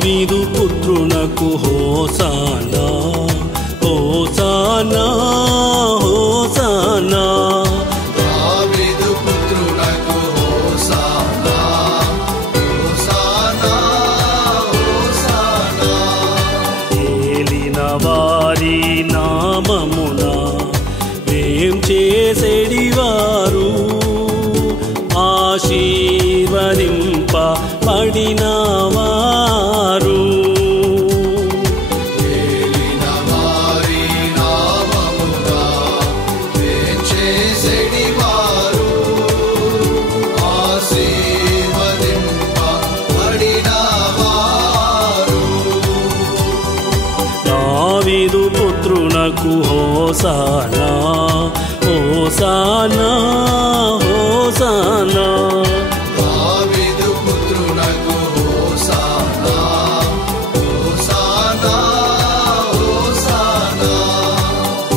దావీదు పుత్రునకు hosanna hosanna hosanna దావీదు పుత్రునకు hosanna hosanna hosanna ఏలిన వారి నామమున వేం చేసేడివారు ఆశీర్వదింప పడినవారు ఏలిన వారి నామమున వేం చేసేడివారు ఆశీర్వదింప పడినవారు దావీదు పుత్రునకు హోసానా హోసానా హోసానా దావీదు పుత్రునకు హోసానా హోసానా హోసానా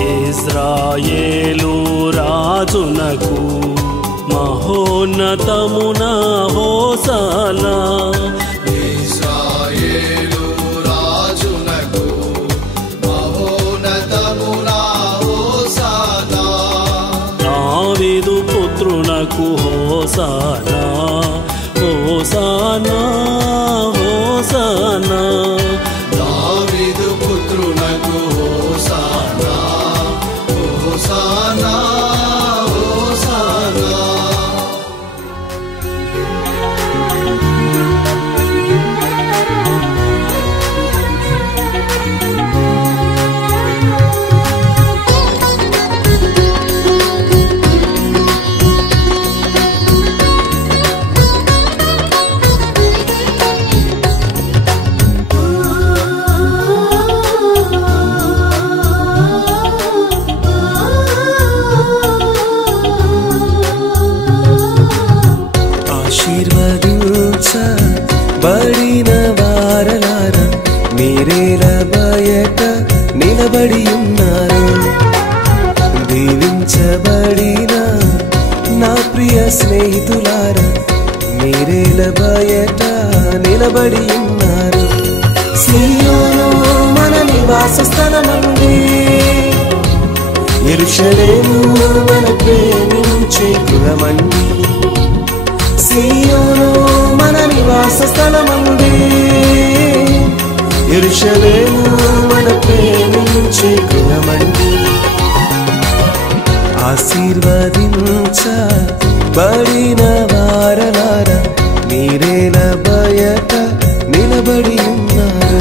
ఇశ్రాయేలు రాజునకు మహోన్నతమున హోసానా ఇశ్రాయేలు రాజునకు మహోన్నతమున హోసానా దావీదు పుత్రునకు హోసానా హోసానా హోసానా దావీదు పుత్రునకు హోసానా హోసానా హోసానా ఆశీర్వదించబడిన వారలారా మీరేల బయట నిలబడి ఉన్నారు. దీవించబడిన నా ప్రియ స్నేహితులారా మీరేల బయట నిలబడి ఉన్నారు. సీయోను మన నివాస స్థలమండి, యెరూషలేము మన ప్రేమించే గృహమండి. సీయోను మన నివాస స్థలమండి, యెరూషలేము మన ప్రేమించే గృహమండి. ఆశీర్వదించబడిన వారలారా మీరేల బయట నిలబడి ఉన్నారు.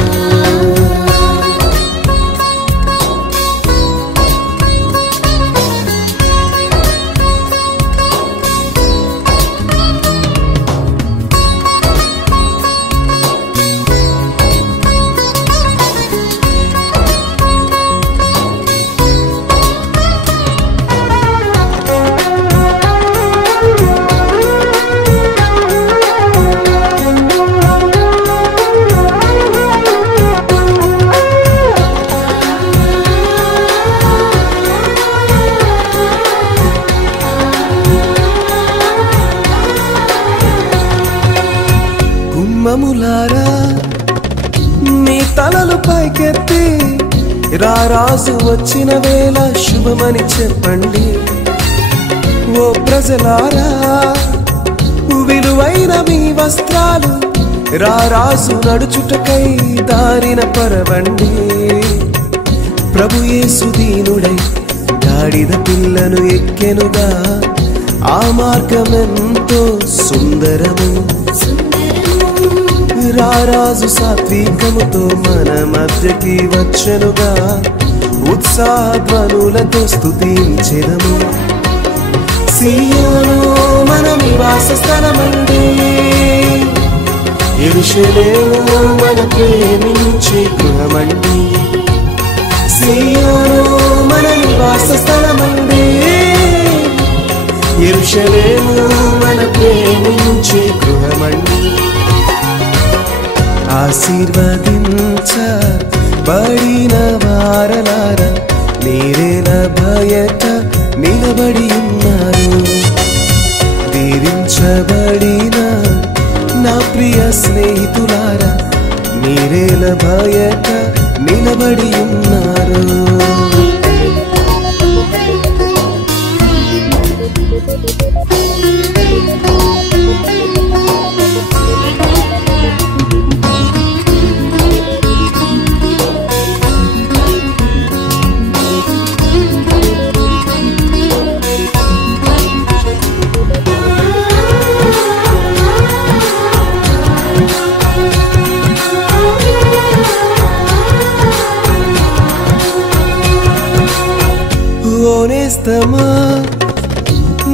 గుమ్మములారా మీ తలలు పైకెత్తి రారాజు వచ్చిన వేళ శుభమని చెప్పండి. ఓ ప్రజలారా విలువైన మీ వస్త్రాలు రారాజు నడుచుటకై దారిన పరవండి. ప్రభు యేసు దీనుడై గాడిద పిల్లను ఎక్కెనుగా, ఆ మార్గమెంతో సుందరము. రారాజు సాత్వికముతో మన మధ్యకి వచ్చెనుగా, ఉత్సాహధ్వనులతో స్తుతించెదము. సీయోను మన నివాస స్థలమండి, యెరూషలేము మన ప్రేమించే గృహమండి. సీయోను మన నివాస స్థలమండి, యెరూషలేము మన ప్రేమించే గృహమండి. ఆశీర్వదించబడిన వారలారా మీరేల బయట నిలబడి ఉన్నారు. దీవించబడిన నా ప్రియ స్నేహితులారా బయట నిలబడి ఉన్నారు. ఓనేస్తమా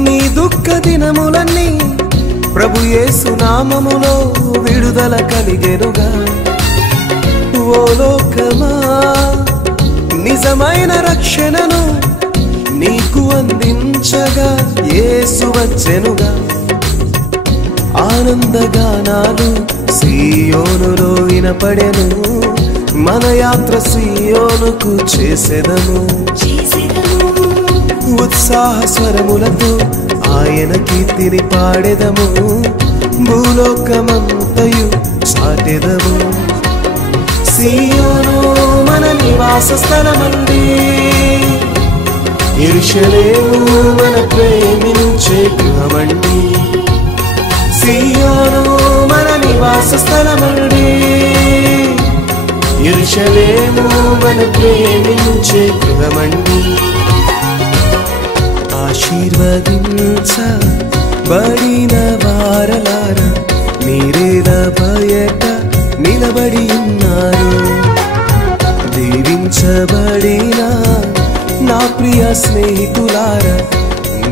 నీ దుఃఖ దినములన్నీ ప్రభు యేసు నామములో విడుదల కలిగెనుగా. ఓ లోకమా నిజమైన రక్షణను నీకు అందించగా యేసు వచ్చెనుగా. ఆనందగానాలు సియోనులో వినపడెను, మన యాత్ర సియోనుకు చేసెదము. ఉత్సాహ స్వరములతో ఆయన కీర్తిని పాడెదము, భూలోకమంతయు చాటెదము. సియోను మన నివాస స్థలమండి, యెరూషలేము మన ప్రేమించే గృహమండి. సియోను మన నివాస స్థలమండి, యెరూషలేము మన ప్రేమించే గృహమండి. ఆశీర్వదించబడిన వారలారా మీరేల బయట నిలబడి ఉన్నారు. దీవించబడిన నా ప్రియ స్నేహితులారా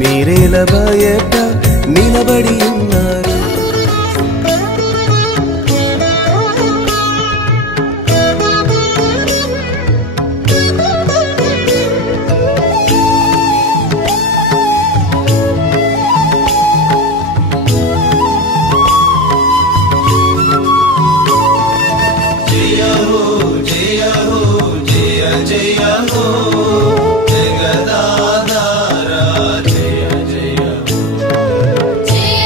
మీరేల బయట నిలబడి ఉన్నారు. జయ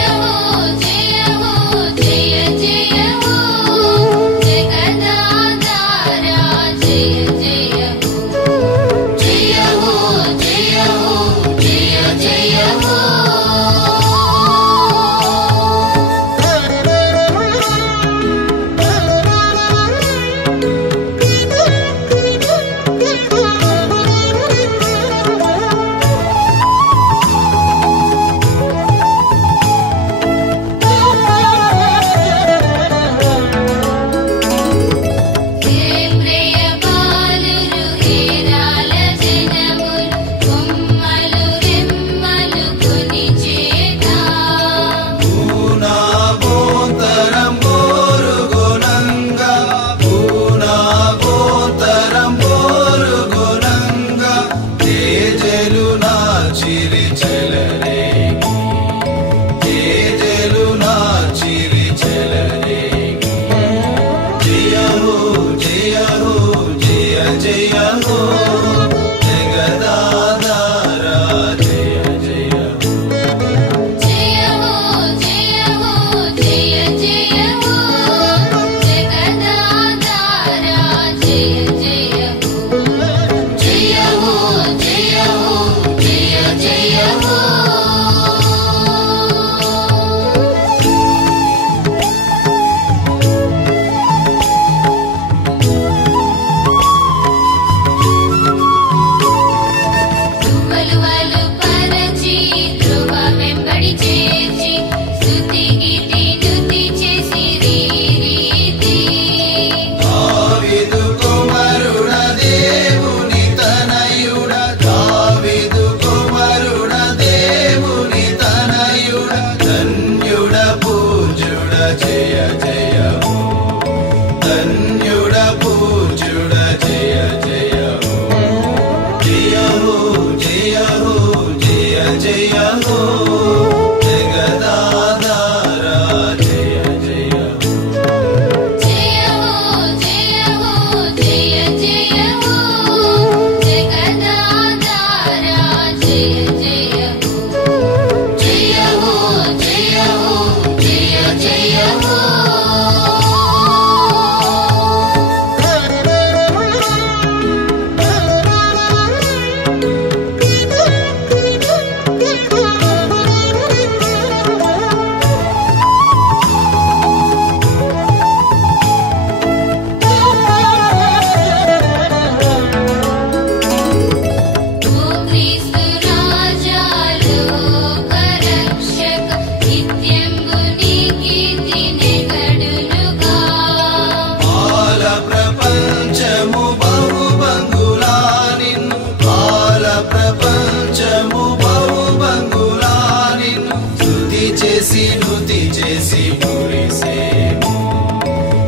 చేసి మురిసేము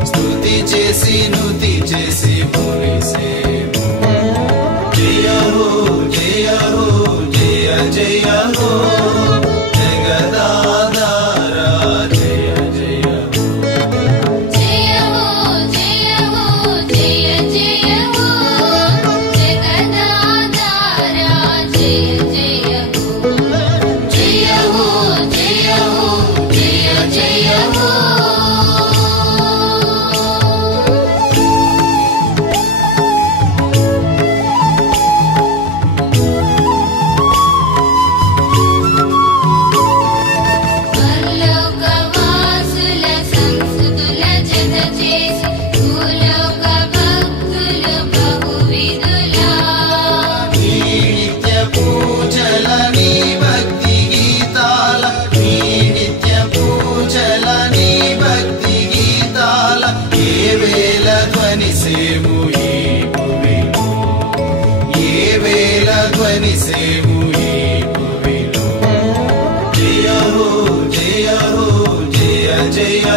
స్తుతి చేసి నుతి చేసి మురిసేము జయ హో జయ హో జయ జయ హో జగదాధార జయ జయ జయ హో జయ హో జయ జయ హో జగదాధార జయ జయ హో జయ హో జయ హో జయ జయ హో పరలోకవాసుల సంస్తుతుల జత చేసి భూలోక భక్తులు బహువిధులా నీ నిత్య పూజల నీ భక్తి గీతాల నీ నిత్య పూజల నీ భక్తి గీతాల ఏ వేళ ధ్వనిసేము ఈ భువిలో ఏ వేళ ధ్వనిసేము ఈ భువిలో జయ హో జయ హో జయ జయ